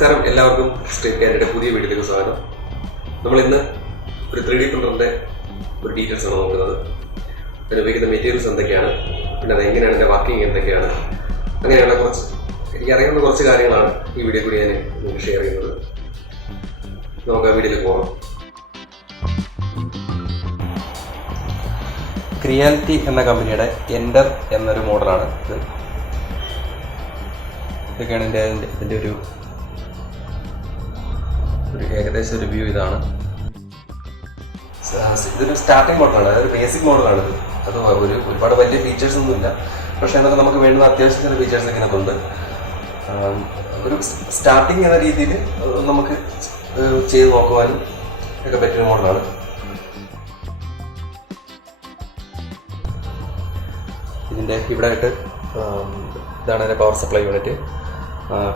നമസ്കാരം, എല്ലാവർക്കും ക്രിയാലിറ്റിയുടെ പുതിയ വീഡിയോയിലേക്ക് സ്വാഗതം. നമ്മൾ ഇന്ന് ഒരു 3D പ്രിന്ററിന്റെ ഒരു ഡീറ്റെയിൽസ് ആണ് നോക്കുന്നത്. അതിന് ഉപയോഗിക്കുന്ന മെറ്റീരിയൽസ് എന്തൊക്കെയാണ്, പിന്നെ അത് എങ്ങനെയാണ് അതിന്റെ വർക്കിംഗ് എന്തൊക്കെയാണ്, അങ്ങനെയുള്ള എനിക്കറിയാവുന്ന കുറച്ച് കാര്യങ്ങളാണ് ഈ വീഡിയോ കൂടി ഞാൻ നിങ്ങൾക്ക് ഷെയർ ചെയ്യുന്നത്. നമുക്ക് ആ വീഡിയോയിലേക്ക് പോകാം. ക്രിയാലിറ്റി എന്ന കമ്പനിയുടെ എൻഡർ എന്നൊരു മോഡലാണ് ഇത്. ഇതൊക്കെയാണ് ഇതിൻ്റെ ഒരു ഏകദേശം ഒരു വ്യൂ. ഇതാണ് ഇതൊരു സ്റ്റാർട്ടിംഗ് മോഡലാണ്, അതൊരു ബേസിക് മോഡലാണ്. അത് ഒരുപാട് വലിയ ഫീച്ചേഴ്സ് ഒന്നുമില്ല, പക്ഷേ എന്നാലും നമുക്ക് വേണ്ടുന്ന അത്യാവശ്യം ചില ഫീച്ചേഴ്സ് ഒക്കെ ഇതിനകത്തുണ്ട്. ഒരു സ്റ്റാർട്ടിങ് എന്ന രീതിയിൽ നമുക്ക് ചെയ്ത് നോക്കുവാനും ഒക്കെ പറ്റിയ മോഡലാണ്. ഇതിൻ്റെ ഇവിടെ ആയിട്ട് ഇതാണ് അതിൻ്റെ പവർ സപ്ലൈ യൂണിറ്റ്.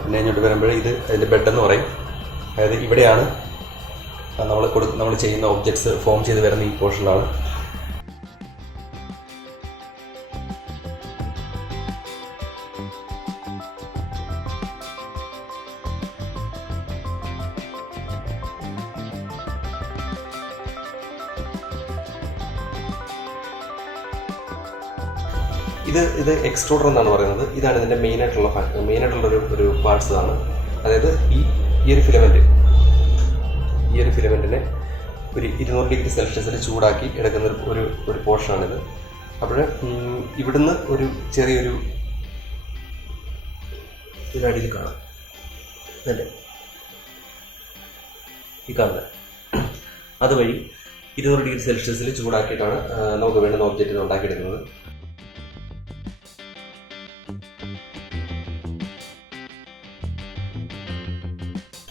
പിന്നെ ഇങ്ങോട്ട് വരുമ്പോൾ ഇത് അതിൻ്റെ ബെഡ് എന്ന് പറയും. അതായത് ഇവിടെയാണ് നമ്മൾ ചെയ്യുന്ന ഒബ്ജക്ട്സ് ഫോം ചെയ്ത് വരുന്ന ഈ പോർഷനിലാണ്. ഇത് എക്സ്ട്രൂഡർ എന്നാണ് പറയുന്നത്. ഇതാണ് ഇതിൻ്റെ മെയിനായിട്ടുള്ള ഒരു പാർട്സ് ആണ്. അതായത് ഈ ഒരു ഫിലമെൻറ്റിനെ ഒരു 200 ഡിഗ്രി സെൽഷ്യസിൽ ചൂടാക്കി എടുക്കുന്ന ഒരു പോർഷനാണിത്. അപ്പോൾ ഇവിടുന്ന് ഒരു ചെറിയൊരു ഇതിനടിയിൽ കാണാം, അല്ലേ ഈ കാണുന്നത്. അതുവഴി 200 ഡിഗ്രി സെൽഷ്യസിൽ ചൂടാക്കിയിട്ടാണ് നമുക്ക് വേണ്ടുന്ന ഒബ്ജക്റ്റ് ഉണ്ടാക്കിയെടുക്കുന്നത്.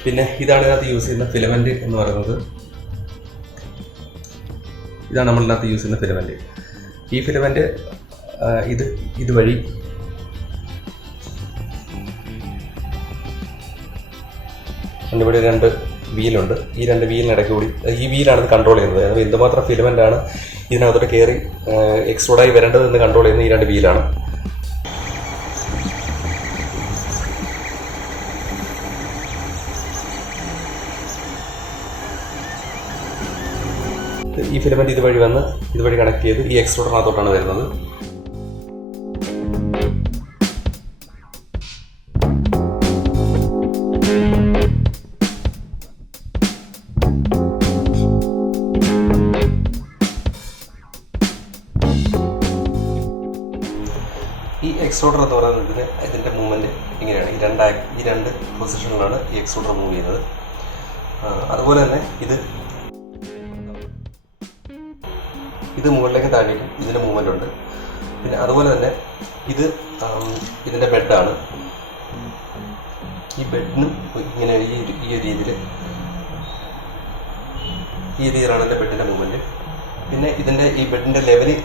പിന്നെ ഇതാണ് ഇതിനകത്ത് യൂസ് ചെയ്യുന്ന ഫിലമെൻറ്റ് എന്ന് പറയുന്നത്. ഇതാണ് നമ്മളിതിനകത്ത് യൂസ് ചെയ്യുന്ന ഫിലമെൻറ്റ്. ഈ ഫിലമെൻറ്റ് ഇതുവഴി ഇവിടെ 2 വീലുണ്ട്. ഈ 2 വീലിനിടയ്ക്ക് കൂടി ഈ വീലാണ് ഇത് കൺട്രോൾ ചെയ്യുന്നത്. അതായത് എന്തുമാത്രം ഫിലമെൻ്റാണ് ഇതിനകത്തോട്ട് കയറി എക്സ്ട്രൂഡായി വരേണ്ടതെന്ന് കൺട്രോൾ ചെയ്യുന്ന ഈ 2 വീലാണ്. ഈ ഫിലമെന്റ് ഇതുവഴി കണക്ട് ചെയ്ത് ഈ എക്സ്ട്രൂഡറിനകത്തോട്ടാണ് വരുന്നത്. ഈ എക്സ്ട്രൂഡർ എന്ന് പറയുന്നത് ഇതിന്റെ മൂവ്മെന്റ് ഇങ്ങനെയാണ്. ഈ രണ്ട് പൊസിഷനിലാണ് ഈ എക്സ്ട്രൂഡർ മൂവ് ചെയ്യുന്നത്. അതുപോലെ തന്നെ ഇത് മുകളിലേക്ക് താഴേക്കും ഇതിൻ്റെ മൂവ്മെൻ്റ് ഉണ്ട്. പിന്നെ അതുപോലെ തന്നെ ഇതിൻ്റെ ബെഡാണ്. ഈ ബെഡിനും ഇങ്ങനെ ഈ രീതിയിലാണ് ഇതിൻ്റെ ബെഡിൻ്റെ മൂവ്മെൻറ്റ്. പിന്നെ ഈ ബെഡിൻ്റെ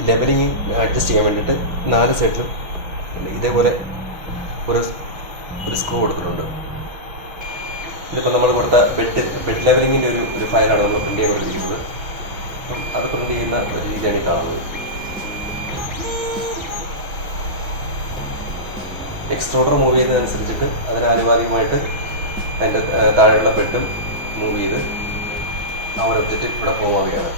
ലെവലിങ് അഡ്ജസ്റ്റ് ചെയ്യാൻ വേണ്ടിയിട്ട് 4 സൈഡിലും ഇതേപോലെ ഒരു സ്ക്രൂ കൊടുത്തിട്ടുണ്ട്. ഇതിപ്പോൾ നമ്മൾ കൊടുത്ത ബെഡ് ലെവലിങ്ങിൻ്റെ ഒരു ഫയലാണ് നമ്മൾ പ്രിൻ്റ് ചെയ്തുകൊണ്ടിരിക്കുന്നത്. അത് പ്രിന്റ് ചെയ്യുന്ന ഒരു രീതിയാണ് കാണുന്നത്. എക്സ്ട്രൂഡർ മൂവ് ചെയ്യുന്നതനുസരിച്ചിട്ട് അതിനാനുപാതികമായിട്ട് അതിൻ്റെ താഴെയുള്ള ബെഡും മൂവ് ചെയ്ത് ആ ഒരു ഒബ്ജക്റ്റ് ഇവിടെ ഫോം ആവുകയാണ്.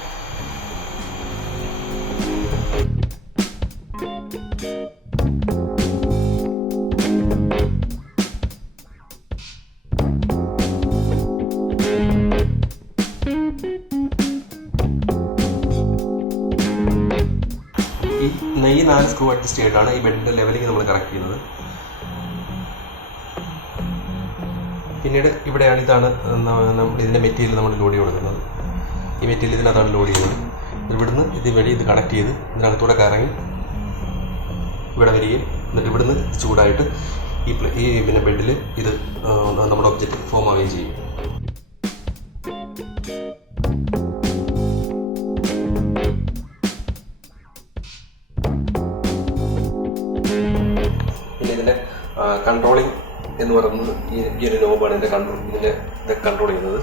ഈ 4 സ്ക്രൂ അഡ്ജസ്റ്റ് ചെയ്തിട്ടാണ് ഈ ബെഡിൻ്റെ ലെവലിംഗ് നമ്മൾ കറക്റ്റ് ചെയ്യുന്നത്. പിന്നീട് ഇതാണ് ഇതിൻ്റെ മെറ്റീരിയൽ നമ്മൾ ലോഡ് കൊടുക്കുന്നത്. ഈ മെറ്റീരിയൽ ഇതിനകത്താണ് ലോഡ് ചെയ്യുന്നത്. ഇവിടുന്ന് ഇത് കണക്ട് ചെയ്ത് ഇതിനകത്തൂടെ കറങ്ങി ഇവിടെ വരികയും എന്നിട്ട് ഇവിടുന്ന് ചൂടായിട്ട് ഈ പിന്നെ ബെഡിൽ നമ്മുടെ ഒബ്ജക്റ്റ് ഫോം ആവുകയും ചെയ്യും. കൺട്രോളിങ് എന്ന് പറയുന്നത് ഈ ഒരു നോബാണ് ഇതിൻ്റെ കൺട്രോൾ ചെയ്യുന്നത്.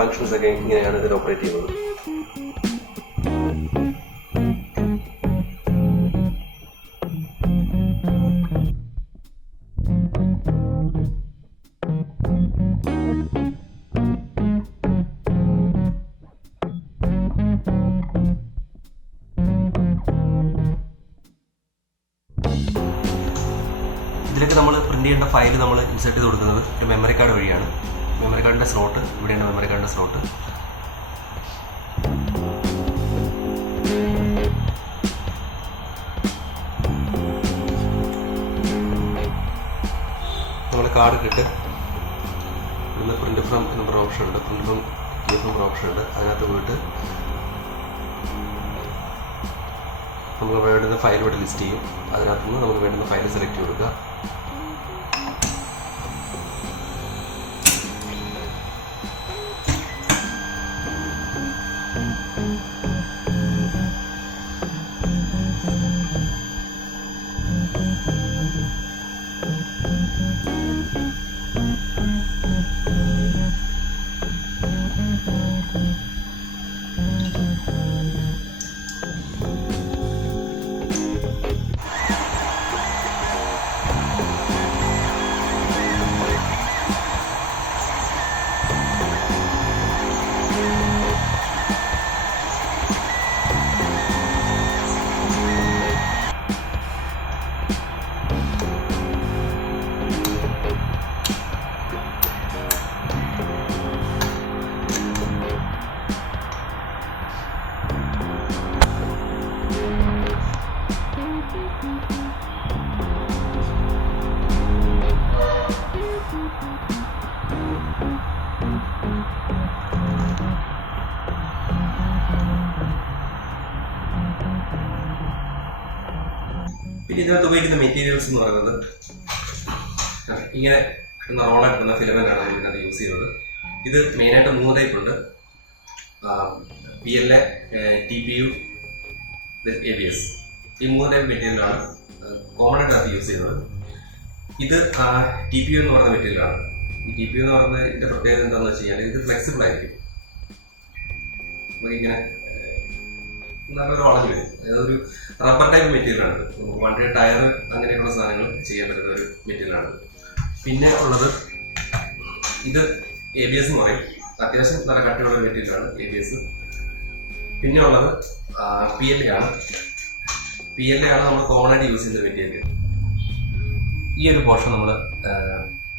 ഫങ്ഷൻസ് ഒക്കെ ഇങ്ങനെയാണ് ഇതിൽ ഓപ്പറേറ്റ് ചെയ്യുന്നത്. ഇതിലേക്ക് നമ്മൾ പ്രിൻ്റ് ചെയ്യേണ്ട ഫയൽ നമ്മൾ ഇൻസേർട്ട് ചെയ്ത് കൊടുക്കുന്നത് ഒരു മെമ്മറി കാർഡ് വഴിയാണ്. മെമ്മറി കാർഡിൻ്റെ സ്ലോട്ട് ഇവിടെയാണ്. മെമ്മറി കാർഡിൻ്റെ സ്ലോട്ട് നമ്മൾ കാർഡ് ഇട്ടിട്ട് ഇവിടുന്ന് പ്രിൻ്റ് ഫ്രം എന്ന് പറഞ്ഞ ഓപ്ഷൻ ഉണ്ട്. പ്രിൻ്റ് ഫ്രം ഫ്രം ഓപ്ഷൻ ഉണ്ട്. അതിനകത്ത് പോയിട്ട് നമുക്ക് വേണ്ടുന്ന ഫയൽ ഇവിടെ ലിസ്റ്റ് ചെയ്യും. അതിനകത്ത് നിന്ന് നമുക്ക് വേണ്ടുന്ന ഫയൽ സെലക്ട് ചെയ്ത് കൊടുക്കുക. പിന്നെ ഇതിനകത്ത് ഉപയോഗിക്കുന്ന മെറ്റീരിയൽസ് എന്ന് പറയുന്നത് ഇങ്ങനെ കിട്ടുന്ന റോളായിട്ട് കിട്ടുന്ന ഫിലമെൻ്റ് ആണ് നമ്മൾ ഇതിനകത്ത് യൂസ് ചെയ്യുന്നത്. ഇത് മെയിനായിട്ട് 3 ടൈപ്പ് ഉണ്ട്. PLA, TPU, ABS. ഈ 3 ടൈപ്പ് മെറ്റീരിയലാണ് കോമൺ ആയിട്ട് അത് യൂസ് ചെയ്യുന്നത്. ഇത് TPU എന്ന് പറയുന്ന മെറ്റീരിയലാണ്. ഈ TPU എന്ന് പറയുന്ന ഇതിൻ്റെ പ്രത്യേകത എന്താണെന്ന് വെച്ച് കഴിഞ്ഞാൽ ഇത് ഫ്ലെക്സിബിൾ ആയിരിക്കും. നമുക്കിങ്ങനെ നല്ലൊരു വളഞ്ഞു വരും. അതൊരു റബ്ബർ ടൈപ്പ് മെറ്റീരിയലാണ്. നമുക്ക് വണ്ടി ടയർ അങ്ങനെയുള്ള സാധനങ്ങൾ ചെയ്യാൻ പറ്റുന്ന ഒരു മെറ്റീരിയലാണ്. പിന്നെ ഉള്ളത് ഇത് ABS എന്ന് പറയും. അത്യാവശ്യം നല്ല കട്ടിയുള്ള ഒരു മെറ്റീരിയലാണ് ABS. പിന്നെ ഉള്ളത് PLA ആണ്. PLA ആണ് നമ്മൾ കോമൺ ആയിട്ട് യൂസ് ചെയ്യുന്ന മെറ്റീരിയൽ. ഈ ഒരു പോർഷൻ നമ്മൾ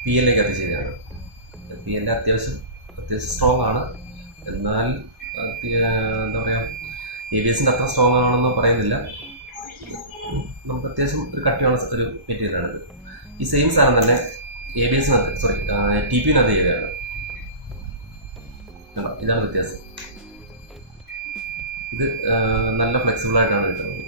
PLAക്കകത്ത് ചെയ്തതാണ്. PLA അത്യാവശ്യം സ്ട്രോങ് ആണ്. എന്നാൽ എന്താ പറയുക, ABSൻ്റെ അത്ര സ്ട്രോങ് ആണെന്ന് പറയുന്നില്ല. നമുക്ക് അത്യാവശ്യം ഒരു കട്ടിയുള്ള ഒരു മെറ്റീരിയലാണിത്. ഈ സെയിം സാധനം തന്നെ TPUവിനകത്ത് ചെയ്തതാണ്. ഇതാണ് വ്യത്യാസം. ഇത് നല്ല ഫ്ലെക്സിബിളായിട്ടാണ് കിട്ടുന്നത്.